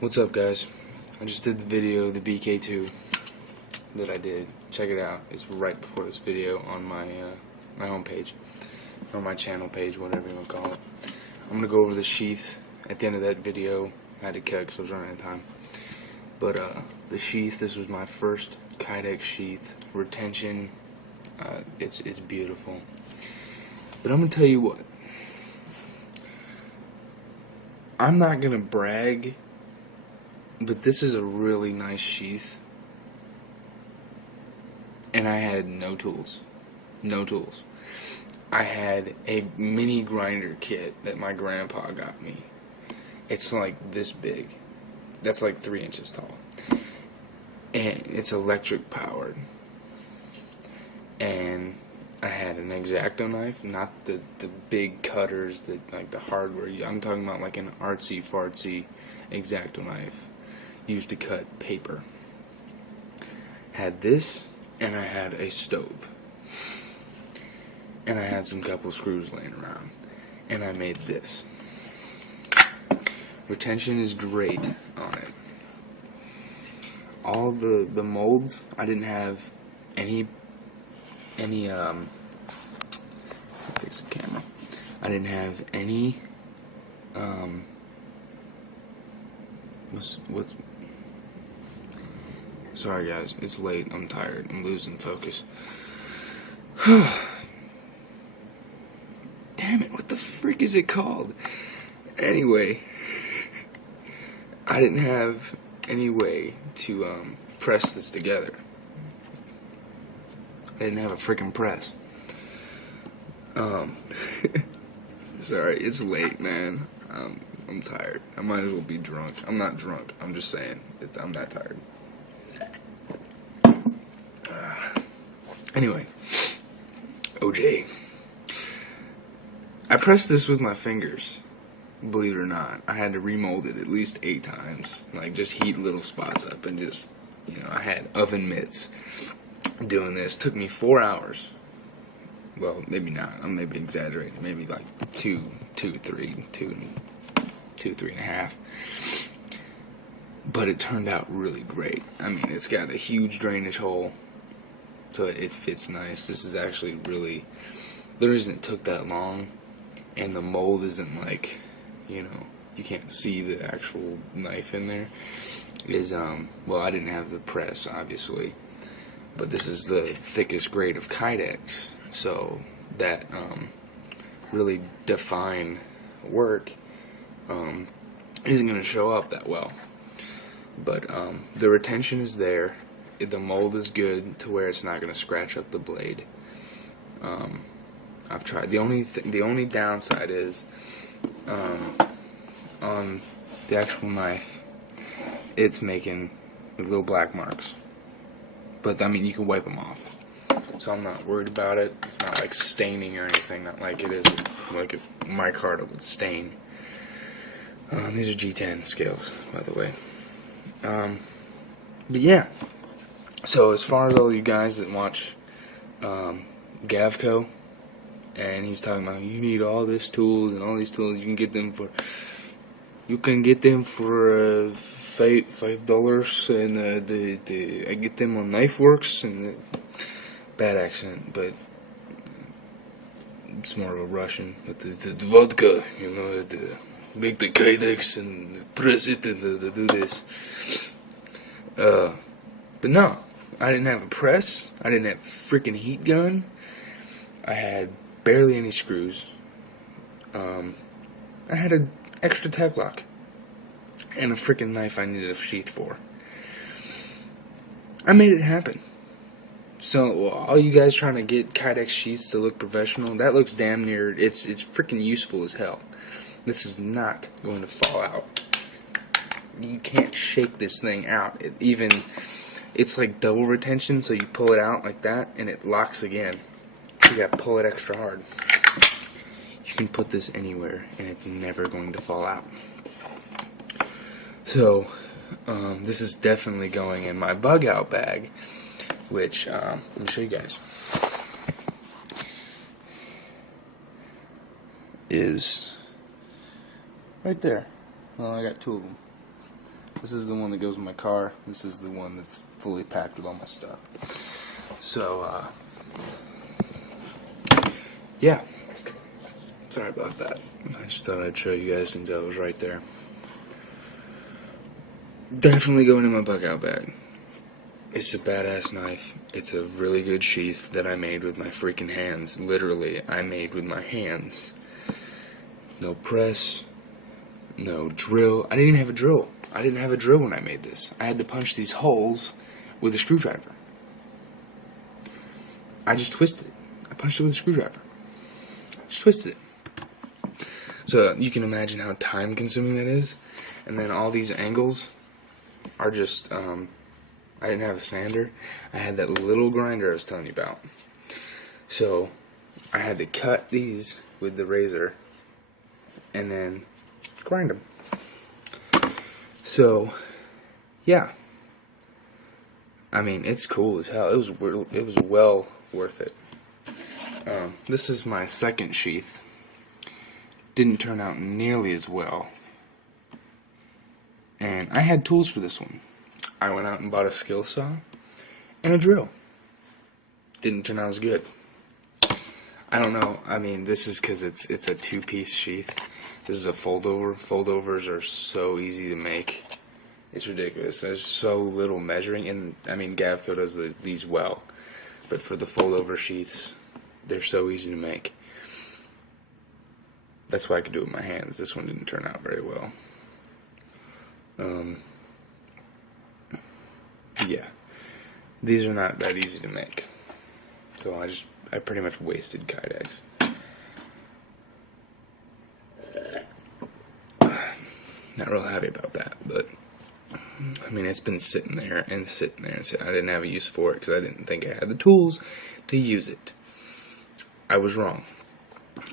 What's up, guys? I just did the video, the BK2 that I did. Check it out. It's right before this video on my homepage, or my channel page, whatever you want to call it. I'm gonna go over the sheath at the end of that video. I had to cut because I was running out of time. But the sheath. This was my first kydex sheath. Retention. It's beautiful. But I'm gonna tell you what. I'm not gonna brag, but this is a really nice sheath, and I had no tools. I had a mini grinder kit that my grandpa got me. It's like this big. That's like 3 inches tall. And it's electric powered. And I had an X-Acto knife, not the big cutters, that like the hardware. I'm talking about like an artsy fartsy X-Acto knife used to cut paper. Had this, and I had a stove. And I had some couple screws laying around. And I made this. Retention is great on it. All the molds, I didn't have any fix the camera. I didn't have any what's sorry guys, it's late, I'm tired, I'm losing focus. Damn it, what the frick is it called? Anyway, I didn't have any way to press this together. I didn't have a freaking press. Sorry, it's late, man. I'm tired. I might as well be drunk. I'm not drunk. I'm just saying. I'm that tired. Anyway, OJ. I pressed this with my fingers. Believe it or not, I had to remold it at least 8 times. Like, just heat little spots up and just, I had oven mitts doing this. Took me 4 hours. Well, maybe not. I'm maybe exaggerating. Maybe like 3 and a half. But it turned out really great. I mean, it's got a huge drainage hole, so it fits nice. This is actually really, the reason it took that long, and the mold isn't like, you can't see the actual knife in there, is, well, I didn't have the press, obviously, but this is the thickest grade of kydex, so that, really defined work, isn't going to show up that well. But the retention is there. The mold is good to where it's not going to scratch up the blade. I've tried. The only downside is on the actual knife, it's making little black marks. But I mean, you can wipe them off, so I'm not worried about it. It's not like staining or anything. Not like it is like if micarta would stain. These are G10 scales, by the way. But yeah, so as far as all you guys that watch Gavco, and he's talking about you need all these tools and all these tools, you can get them for $5, and I get them on KnifeWorks, and bad accent, but it's more of a Russian. But the vodka, make the kydex and press it and do this. But no, I didn't have a press. I didn't have a freaking heat gun. I had barely any screws. I had an extra tack lock and a freaking knife I needed a sheath for. I made it happen. So all you guys trying to get kydex sheaths to look professional, that looks damn near, it's freaking useful as hell. This is not going to fall out. You can't shake this thing out. It's like double retention, so you pull it out like that and it locks again. You gotta pull it extra hard. You can put this anywhere and it's never going to fall out. So this is definitely going in my bug out bag, which let me show you guys. Is right there. Well, I got 2 of them. This is the one that goes in my car. This is the one that's fully packed with all my stuff. So, yeah. Sorry about that. I just thought I'd show you guys since I was right there. Definitely going in my bug out bag. It's a badass knife. It's a really good sheath that I made with my freaking hands. Literally, I made with my hands. No press. No drill. I didn't even have a drill. I didn't have a drill when I made this. I had to punch these holes with a screwdriver. I just twisted it. I punched it with a screwdriver. Just twisted it. So you can imagine how time consuming that is. And then all these angles are just, I didn't have a sander. I had that little grinder I was telling you about. So I had to cut these with the razor and then grind them. So, yeah. I mean, it's cool as hell. It was well worth it. This is my second sheath. Didn't turn out nearly as well. And I had tools for this one. I went out and bought a skill saw and a drill. Didn't turn out as good. I don't know. I mean, this is because it's a two-piece sheath. This is a fold-over. Foldovers are so easy to make. It's ridiculous. There's so little measuring, and I mean, Gavco does these well, but for the fold-over sheaths, they're so easy to make. That's why I could do it with my hands. This one didn't turn out very well. Yeah, these are not that easy to make. So I pretty much wasted kydex. Not real happy about that, but I mean, it's been sitting there and sitting there. I didn't have a use for it because I didn't think I had the tools to use it. I was wrong.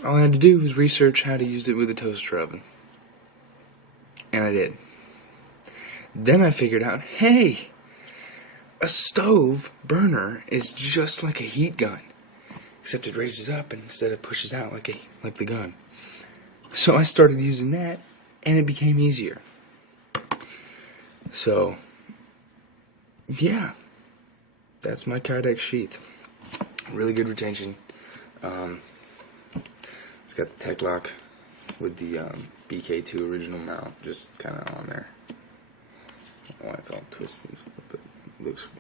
All I had to do was research how to use it with a toaster oven. And I did. Then I figured out, hey, a stove burner is just like a heat gun, except it raises up instead of pushes out like the gun. So I started using that, and it became easier. So, yeah, that's my kydex sheath. Really good retention. It's got the tech lock with the BK2 original mount just kind of on there. I don't know why it's all twisted, but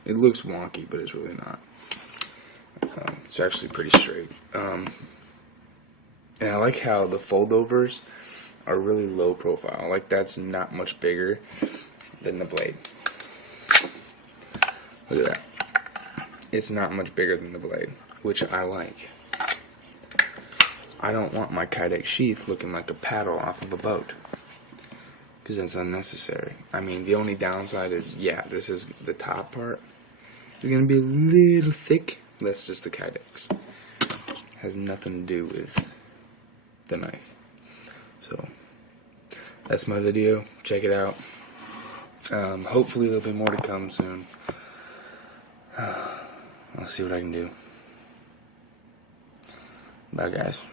it looks wonky, but it's really not. It's actually pretty straight. And I like how the foldovers are really low profile. Like, that's not much bigger than the blade. Look at that. It's not much bigger than the blade, which I like. I don't want my kydex sheath looking like a paddle off of a boat, because that's unnecessary. I mean, the only downside is, yeah, this is the top part. It's going to be a little thick. That's just the kydex. Has nothing to do with the knife. So, that's my video. Check it out. Hopefully there'll be more to come soon. I'll see what I can do. Bye, guys.